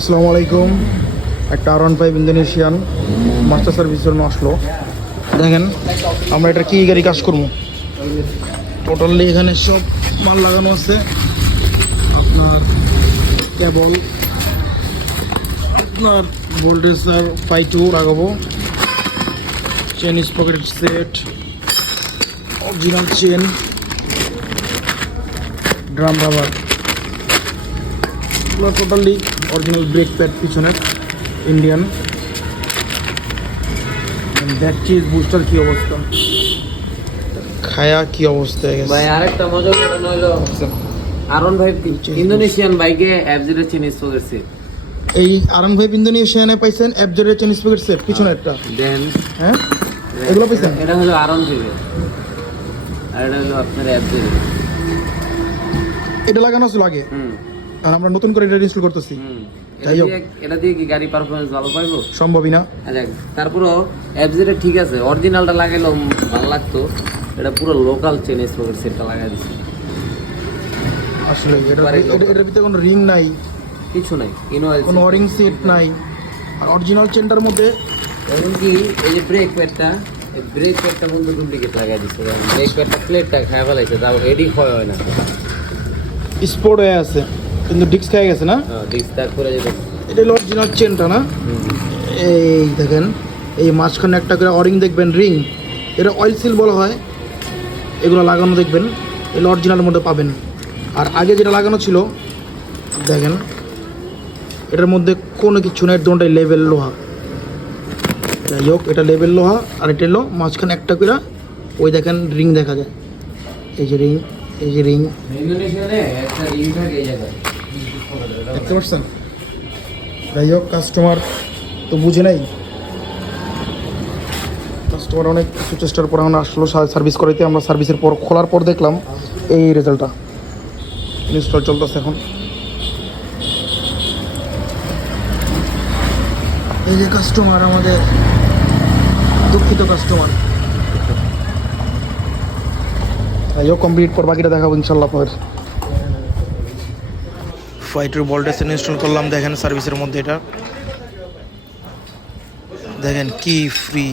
আসসালামু আলাইকুম। একটা R15 ইন্দোনেশিয়ান মাস্টার সার্ভিস জন্য আসলো। দেখেন আমরা এটা কি গাড়ি কাজ করবো। টোটালি এখানে সব মাল লাগানো আছে। আপনার কেবল, আপনার ভোল্টেজার পাইটু লাগাবো, chain sprocket set, original chain, drum rubber, totally original brake pad পিছনে ইন্ডিয়ান। ব্যাক চিজ বুস্টার কি অবস্থা, খায়া কি অবস্থা হয়ে গেছে ভাই। আরেকটা মজার ঘটনা হলো R15 ইন্দোনেশিয়ান বাইকে F0 চেন স্পকেট সেট। এই R15 ইন্দোনেশিয়ানে পাইছেন F0 চেন স্পকেট সেট পিছনে একটা দেন হ্যাঁ এগুলো পাইছেন। এটা হলো R15 আর এটা হলো আপনার F0। এটা লাগানো ছিল আগে, আর আমরা নতুন করে এটা ইনস্টল করতেছি। যাই হোক, এটা দিয়ে কি গাড়ি পারফরম্যান্স ভালো পাইবো? সম্ভবই না। আচ্ছা, তারপরও F0 ঠিক আছে, অরিজিনালটা লাগাইলেও ভালো লাগতো। এটা পুরো লোকাল চেন স্পকেট সেটটা লাগাই দিছে। আসলে এটার ভিতরে কোনো রিং নাই, কিছু নাই, ইনওয়েল কোনো ওয়ারিং সেট নাই। আর অরিজিনাল চেনটার মধ্যে এমনকি এই যে ব্রেক প্যাডটা, এই ব্রেক প্যাডটা কিন্তু ডুপ্লিকেট লাগাই দিচ্ছে। ব্রেক প্যাডটা প্লেটটা খায় ফেলাইছে, তাও রেডি হয় না। স্পোর্ট হয়ে আছে কিন্তু ডিস্ক খেয়ে গেছে না। ডিসটার্ব করে যেতে। এটা হলো অরিজিনাল চেনটা না। এই দেখেন, এই মাঝখানে একটা করে অরিং দেখবেন, রিং, এটা অয়েল সিল বলা হয়। এগুলো লাগানো দেখবেন, এগুলো অরিজিনালের মধ্যে পাবেন। আর আগে যেটা লাগানো ছিল দেখেন, এটার মধ্যে কোনো কিছু না, দুটোটাই লেভেল লোহা। যাই হোক, এটা লেভেল লোহা, আর এটা হলো মাঝখানে একটা করে ওই দেখেন রিং দেখা যায়। এই যে রিং, এই যে রিং ইন্দোনেশিয়ানে একটা রিং থাকে এই জায়গায়, দেখতে পাচ্ছেন। যাই হোক, কাস্টমার তো বুঝে নাই। কাস্টমার অনেক কিছু চেষ্টার পর আমরা আসলো সার্ভিস করাইতে। আমরা সার্ভিসের পর খোলার পর দেখলাম এই রেজাল্টটা। ইনস্টল চলতেছে এখন। এই যে কাস্টমার, আমাদের দুঃখিত কাস্টমার। যাই হোক, কমপ্লিট পর বাকিটা দেখাবো ইনশাল্লাহ আপনাদের। ফাইটার ভোল্টেজ ইনস্টল করলাম, দেখেন সার্ভিসের মধ্যে এটা দেখেন কি ফ্রি।